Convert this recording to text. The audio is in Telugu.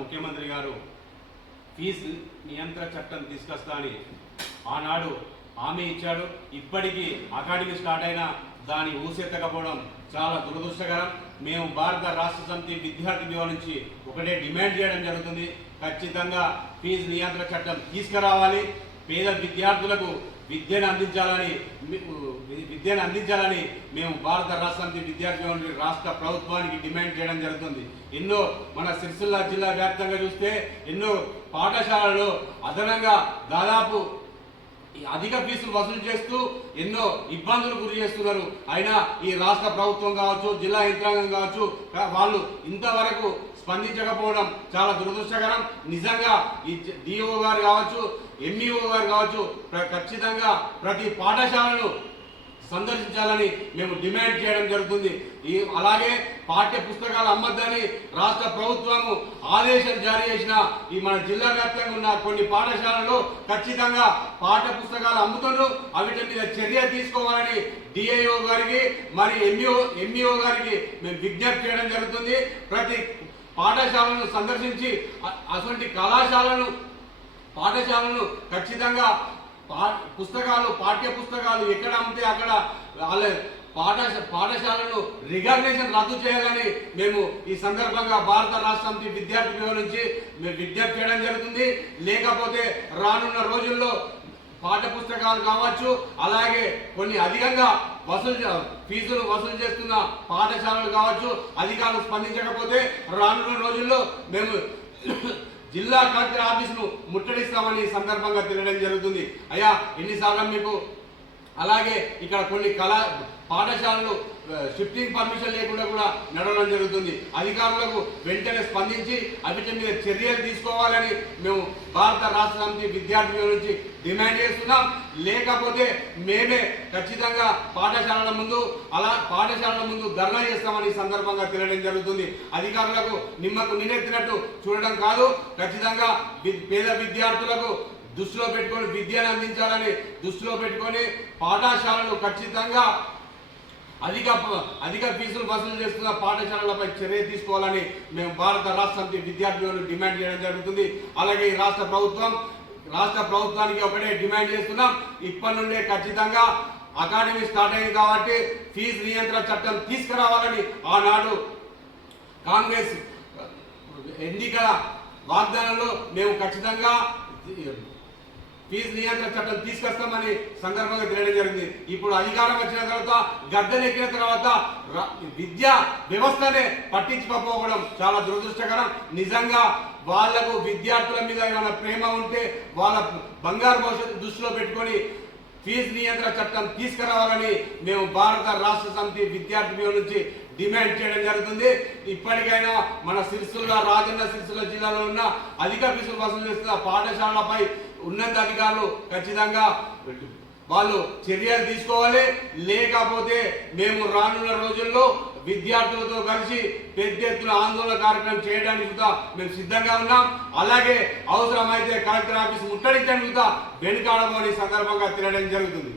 ముఖ్యమంత్రి గారు ఫీజు నియంత్రణ చట్టం తీసుకొస్తా అని ఆనాడు హామీ ఇచ్చాడు. ఇప్పటికీ అకాడమీ స్టార్ట్ అయినా దాని ఊసెత్తకపోవడం చాలా దురదృష్టకరం. మేము భారత రాష్ట్ర సమితి విద్యార్థి విభాగం నుంచి ఒకటే డిమాండ్ చేయడం జరుగుతుంది. ఖచ్చితంగా ఫీజు నియంత్రణ చట్టం తీసుకురావాలి. పేద విద్యార్థులకు విద్యను అందించాలని మేము భారత రాష్ట్ర సమితి విద్యార్థి విభాగం రాష్ట్ర ప్రభుత్వానికి డిమాండ్ చేయడం జరుగుతుంది. ఎన్నో మన సిరిసిల్ల జిల్లా వ్యాప్తంగా చూస్తే ఎన్నో పాఠశాలలో అదనంగా దాదాపు అధిక ఫీజులు వసూలు చేస్తూ ఎన్నో ఇబ్బందులు గురి చేస్తున్నారు. అయినా ఈ రాష్ట్ర ప్రభుత్వం కావచ్చు, జిల్లా యంత్రాంగం కావచ్చు, వాళ్ళు ఇంతవరకు స్పందించకపోవడం చాలా దురదృష్టకరం. నిజంగా ఈ డిఓ గారు కావచ్చు, ఎంఈఓ గారు కావచ్చు, ఖచ్చితంగా ప్రతి పాఠశాలను సందర్శించాలని మేము డిమాండ్ చేయడం జరుగుతుంది. అలాగే పాఠ్య పుస్తకాలు అమ్మద్దని రాష్ట్ర ప్రభుత్వము ఆదేశాలు జారీ చేసిన ఈ మన జిల్లా వ్యాప్తంగా ఉన్న కొన్ని పాఠశాలలో ఖచ్చితంగా పాఠ్య పుస్తకాలు అమ్ముతున్నారు. అవిటి మీద చర్య తీసుకోవాలని డిఐఓ గారికి మరి ఎంఈఓ గారికి మేము విజ్ఞప్తి చేయడం జరుగుతుంది. ప్రతి పాఠశాలను సందర్శించి అటువంటి పాఠశాలను ఖచ్చితంగా పాఠ్య పుస్తకాలు ఎక్కడ అమ్మితే అక్కడ పాఠశాలను రికగ్నిషన్ రద్దు చేయాలని మేము ఈ సందర్భంగా భారత రాష్ట్ర సమితి విద్యార్థి విభాగం నుంచి మేము విజ్ఞప్తి చేయడం జరుగుతుంది. లేకపోతే రానున్న రోజుల్లో పాఠ్య పుస్తకాలు కావచ్చు, అలాగే కొన్ని అధికంగా ఫీజులు వసూలు చేస్తున్న పాఠశాలలు కావచ్చు, అధికారులు స్పందించకపోతే రానున్న రోజుల్లో మేము జిల్లా కలెక్టర్ ఆఫీసును ముట్టడిస్తామని సందర్భంగా తెలియడం జరుగుతుంది. అయ్యా ఎన్నిసార్లు మీకు అలాగే ఇక్కడ కొన్ని పాఠశాలలు షిఫ్టింగ్ పర్మిషన్ లేకుండా కూడా నడవడం జరుగుతుంది. అధికారులకు వెంటనే స్పందించి అవిటి మీద చర్యలు తీసుకోవాలని మేము భారత రాష్ట్ర సమితి విద్యార్థుల నుంచి డిమాండ్ చేస్తున్నాం. లేకపోతే మేమే ఖచ్చితంగా పాఠశాలల ముందు ధర్నా చేస్తామని సందర్భంగా తెలియడం జరుగుతుంది. అధికారులకు నిమ్మకు నిన్నెత్తినట్టు చూడడం కాదు, ఖచ్చితంగా పేద విద్యార్థులకు దృష్టిలో పెట్టుకొని విద్యను అందించాలని దృష్టిలో పెట్టుకొని పాఠశాలలు ఖచ్చితంగా అధిక ఫీజులు వసూలు చేస్తున్న పాఠశాలలపై చర్య తీసుకోవాలని మేము భారత రాష్ట్ర సమితి విద్యార్థులను డిమాండ్ చేయడం జరుగుతుంది. అలాగే ఈ రాష్ట్ర ప్రభుత్వానికి ఒకటే డిమాండ్ చేస్తున్నాం. ఇప్పటి నుండే ఖచ్చితంగా అకాడమీ స్టార్ట్ అయింది కాబట్టి ఫీజు నియంత్రణ చట్టం తీసుకురావాలని ఆనాడు కాంగ్రెస్ ఎన్నికల వాగ్దానంలో మేము ఖచ్చితంగా ఫీజు నియంత్రణ చట్టం తీసుకొస్తామని సందర్భంగా తెలియడం జరిగింది. ఇప్పుడు అధికారం వచ్చిన తర్వాత గద్దెనెక్కిన తర్వాత విద్యా వ్యవస్థనే పట్టించుకోకపోవడం చాలా దురదృష్టకరం. నిజంగా వాళ్లకు విద్యార్థుల మీద ఏమైనా ప్రేమ ఉంటే వాళ్ళ బంగారు భవిష్యత్తు దృష్టిలో పెట్టుకొని ఫీజు నియంత్రణ చట్టం తీసుకురావాలని మేము భారత రాష్ట్ర సమితి విద్యార్థి విభాగం నుంచి డిమాండ్ చేయడం జరుగుతుంది. ఇప్పటికైనా మన రాజన్న సిరిసిల్ల జిల్లాలో ఉన్న అధిక ఫీజులు వసూలు చేస్తున్న పాఠశాలలపై ఉన్నత అధికారులు ఖచ్చితంగా వాళ్ళు చర్యలు తీసుకోవాలి. లేకపోతే మేము రానున్న రోజుల్లో విద్యార్థులతో కలిసి పెద్ద ఎత్తున ఆందోళన కార్యక్రమం చేయడానికి కూడా మేము సిద్ధంగా ఉన్నాం. అలాగే అవసరమైతే కలెక్టర్ ఆఫీస్ ముట్టడించడానికి కూడా వెనుకాడమని సందర్భంగా తెలియడం జరుగుతుంది.